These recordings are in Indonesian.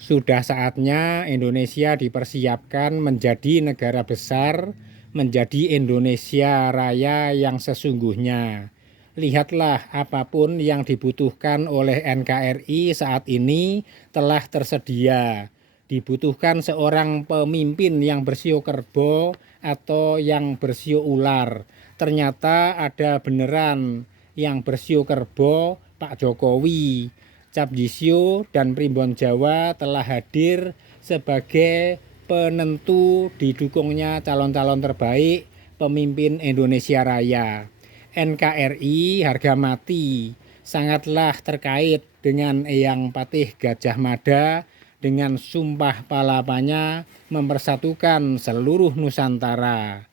Sudah saatnya Indonesia dipersiapkan menjadi negara besar, menjadi Indonesia Raya yang sesungguhnya. Lihatlah, apapun yang dibutuhkan oleh NKRI saat ini telah tersedia. Dibutuhkan seorang pemimpin yang bersio kerbo atau yang bersio ular. Ternyata ada beneran yang bersio kerbo, Pak Jokowi. Capdisio dan Primbon Jawa telah hadir sebagai penentu didukungnya calon-calon terbaik pemimpin Indonesia Raya. NKRI harga mati sangatlah terkait dengan Eyang Patih Gajah Mada dengan sumpah palapanya mempersatukan seluruh Nusantara.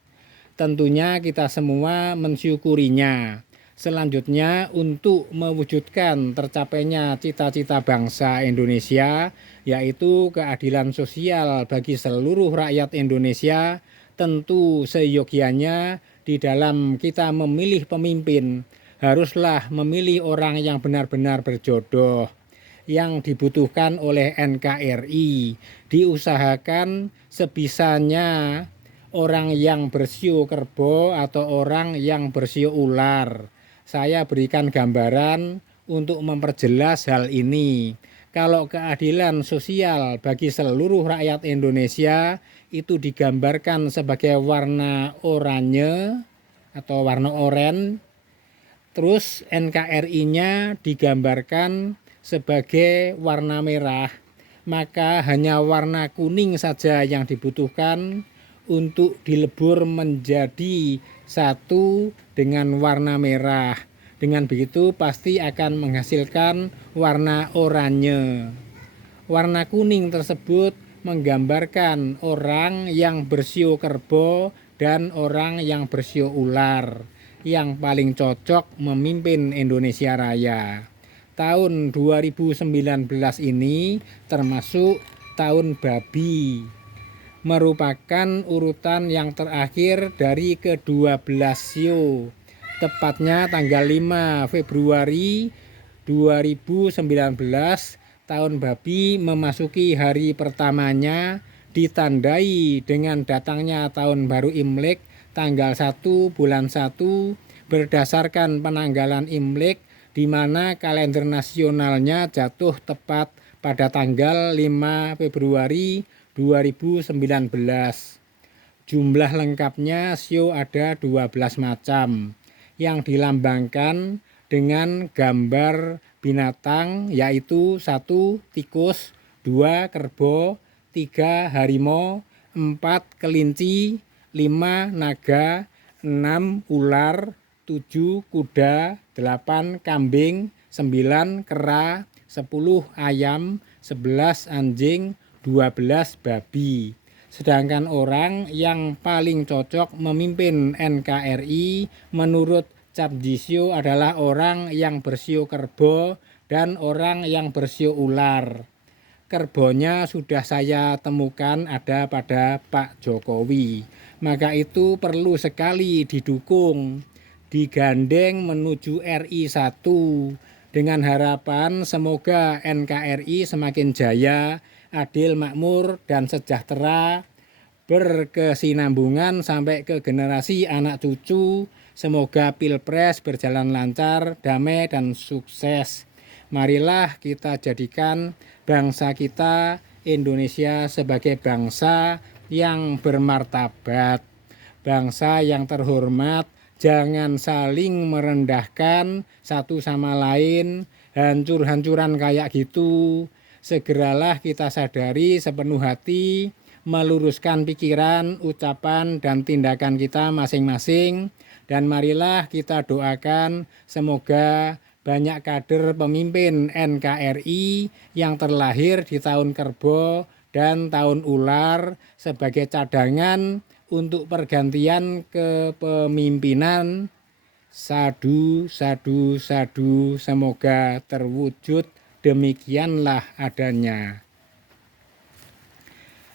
Tentunya kita semua mensyukurinya. Selanjutnya, untuk mewujudkan tercapainya cita-cita bangsa Indonesia, yaitu keadilan sosial bagi seluruh rakyat Indonesia, tentu seyogianya di dalam kita memilih pemimpin, haruslah memilih orang yang benar-benar berjodoh. Yang dibutuhkan oleh NKRI, diusahakan sebisanya orang yang bersio kerbo atau orang yang bersio ular. Saya berikan gambaran untuk memperjelas hal ini. Kalau keadilan sosial bagi seluruh rakyat Indonesia itu digambarkan sebagai warna oranye atau warna oranye, terus NKRI-nya digambarkan sebagai warna merah, maka hanya warna kuning saja yang dibutuhkan untuk dilebur menjadi satu dengan warna merah. Dengan begitu pasti akan menghasilkan warna oranye. Warna kuning tersebut menggambarkan orang yang bersio kerbo dan orang yang bersio ular, yang paling cocok memimpin Indonesia Raya. Tahun 2019 ini termasuk tahun babi, merupakan urutan yang terakhir dari ke-12 sio. Tepatnya tanggal 5 Februari 2019, tahun babi memasuki hari pertamanya, ditandai dengan datangnya tahun baru Imlek tanggal 1 bulan 1 berdasarkan penanggalan Imlek, di mana kalender nasionalnya jatuh tepat pada tanggal 5 Februari 2019. Jumlah lengkapnya sio ada 12 macam yang dilambangkan dengan gambar binatang, yaitu 1 tikus, 2 kerbau, 3 harimau, 4 kelinci, 5 naga, 6 ular, 7 kuda, 8 kambing, 9 kera, 10 ayam, 11 anjing, 12 babi. Sedangkan orang yang paling cocok memimpin NKRI menurut Capdisio adalah orang yang bersio kerbo dan orang yang bersio ular. Kerbonya sudah saya temukan ada pada Pak Jokowi. Maka itu perlu sekali didukung, digandeng menuju RI 1 dengan harapan semoga NKRI semakin jaya, adil, makmur, dan sejahtera, berkesinambungan sampai ke generasi anak cucu. Semoga Pilpres berjalan lancar, damai, dan sukses. Marilah kita jadikan bangsa kita Indonesia sebagai bangsa yang bermartabat, bangsa yang terhormat. Jangan saling merendahkan satu sama lain, hancur-hancuran kayak gitu. Segeralah kita sadari sepenuh hati, meluruskan pikiran, ucapan, dan tindakan kita masing-masing. Dan marilah kita doakan semoga banyak kader pemimpin NKRI yang terlahir di tahun kerbau dan tahun ular sebagai cadangan untuk pergantian kepemimpinan. Sadu, sadu, sadu, semoga terwujud. Demikianlah adanya.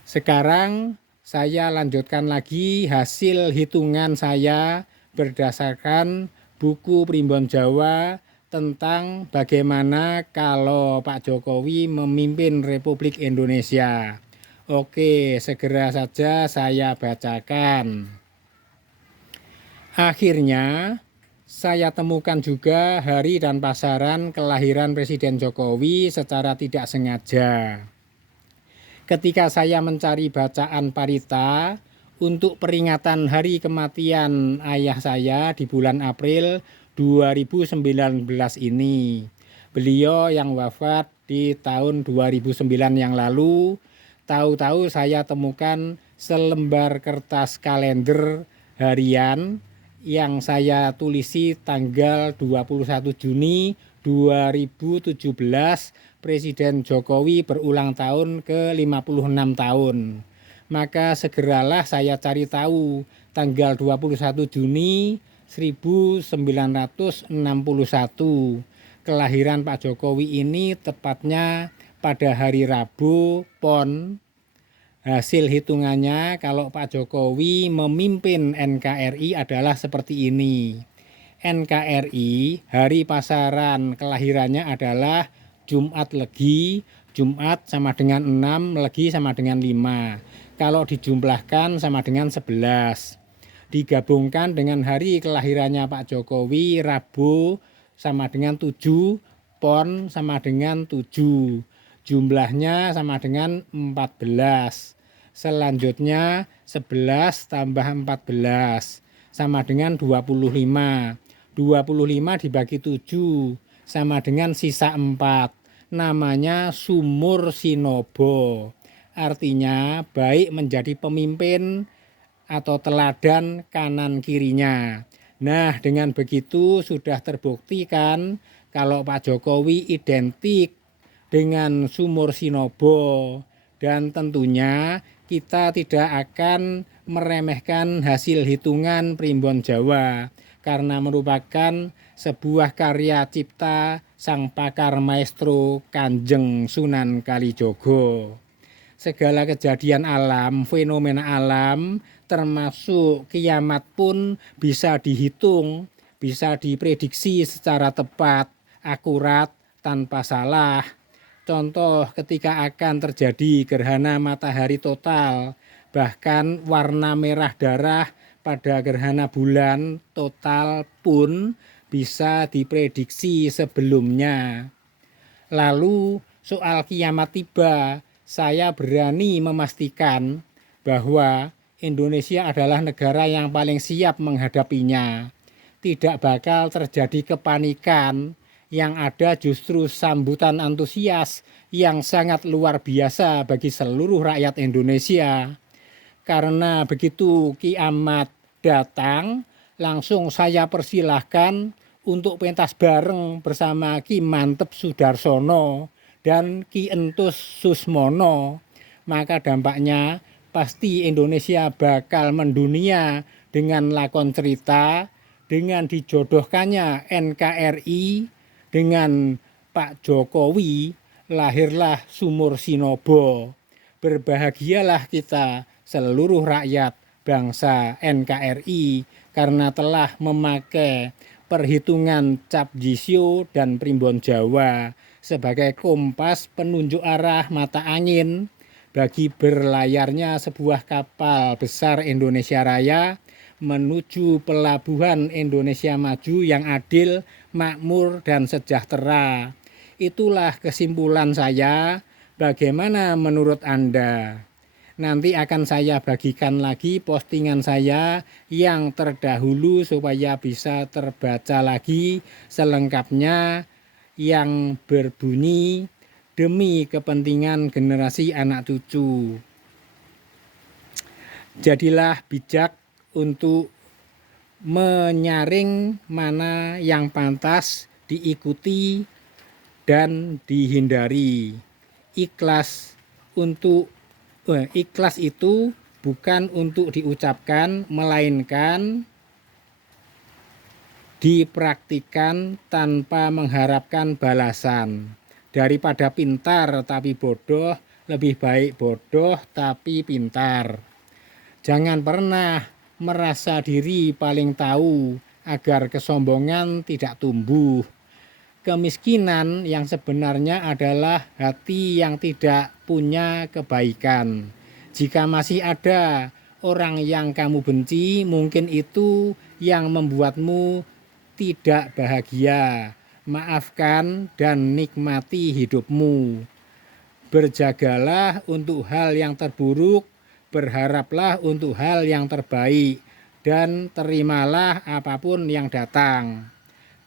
Sekarang saya lanjutkan lagi hasil hitungan saya berdasarkan buku Primbon Jawa tentang bagaimana kalau Pak Jokowi memimpin Republik Indonesia. Oke, segera saja saya bacakan. Akhirnya, saya temukan juga hari dan pasaran kelahiran Presiden Jokowi secara tidak sengaja. Ketika saya mencari bacaan Parita untuk peringatan hari kematian ayah saya di bulan April 2019 ini. Beliau yang wafat di tahun 2009 yang lalu, tahu-tahu saya temukan selembar kertas kalender harian yang saya tulisi tanggal 21 Juni 2017 Presiden Jokowi berulang tahun ke 56 tahun. Maka segeralah saya cari tahu tanggal 21 Juni 1961 kelahiran Pak Jokowi ini tepatnya pada hari Rabu Pon. Hasil hitungannya kalau Pak Jokowi memimpin NKRI adalah seperti ini. NKRI hari pasaran kelahirannya adalah Jumat Legi, Jumat sama dengan 6, Legi sama dengan 5. Kalau dijumlahkan sama dengan 11. Digabungkan dengan hari kelahirannya Pak Jokowi, Rabu sama dengan 7, Pon sama dengan 7. Jumlahnya sama dengan 14. Selanjutnya 11 tambah 14 sama dengan 25. 25 dibagi 7 sama dengan sisa 4. Namanya sumur Sinobo. Artinya baik menjadi pemimpin atau teladan kanan kirinya. Nah, dengan begitu sudah terbuktikan kalau Pak Jokowi identik dengan sumur Sinobo, dan tentunya kita tidak akan meremehkan hasil hitungan Primbon Jawa karena merupakan sebuah karya cipta sang pakar maestro Kanjeng Sunan Kalijogo. Segala kejadian alam, fenomena alam, termasuk kiamat pun bisa dihitung, bisa diprediksi secara tepat, akurat, tanpa salah. Contoh ketika akan terjadi gerhana matahari total, bahkan warna merah darah pada gerhana bulan total pun bisa diprediksi sebelumnya. Lalu soal kiamat tiba, saya berani memastikan bahwa Indonesia adalah negara yang paling siap menghadapinya. Tidak bakal terjadi kepanikan, yang ada justru sambutan antusias yang sangat luar biasa bagi seluruh rakyat Indonesia. Karena begitu kiamat datang, langsung saya persilahkan untuk pentas bareng bersama Ki Mantep Sudarsono dan Ki Entus Susmono. Maka dampaknya pasti Indonesia bakal mendunia dengan lakon cerita, dengan dijodohkannya NKRI, dengan Pak Jokowi, lahirlah sumur Sinobo. Berbahagialah kita seluruh rakyat bangsa NKRI karena telah memakai perhitungan Cap Jisyo dan Primbon Jawa sebagai kompas penunjuk arah mata angin bagi berlayarnya sebuah kapal besar Indonesia Raya menuju pelabuhan Indonesia Maju yang adil, makmur, dan sejahtera. Itulah kesimpulan saya. Bagaimana menurut Anda? Nanti akan saya bagikan lagi postingan saya yang terdahulu supaya bisa terbaca lagi selengkapnya, yang berbunyi demi kepentingan generasi anak cucu. Jadilah bijak untuk menyaring mana yang pantas diikuti dan dihindari. Ikhlas itu bukan untuk diucapkan, melainkan dipraktikkan tanpa mengharapkan balasan. Daripada pintar tapi bodoh, lebih baik bodoh tapi pintar. Jangan pernah merasa diri paling tahu agar kesombongan tidak tumbuh. Kemiskinan yang sebenarnya adalah hati yang tidak punya kebaikan. Jika masih ada orang yang kamu benci, mungkin itu yang membuatmu tidak bahagia. Maafkan dan nikmati hidupmu. Berjagalah untuk hal yang terburuk, berharaplah untuk hal yang terbaik, dan terimalah apapun yang datang.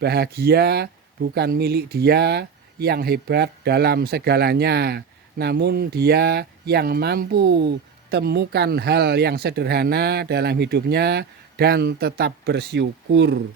Bahagia bukan milik dia yang hebat dalam segalanya, namun dia yang mampu temukan hal yang sederhana dalam hidupnya dan tetap bersyukur.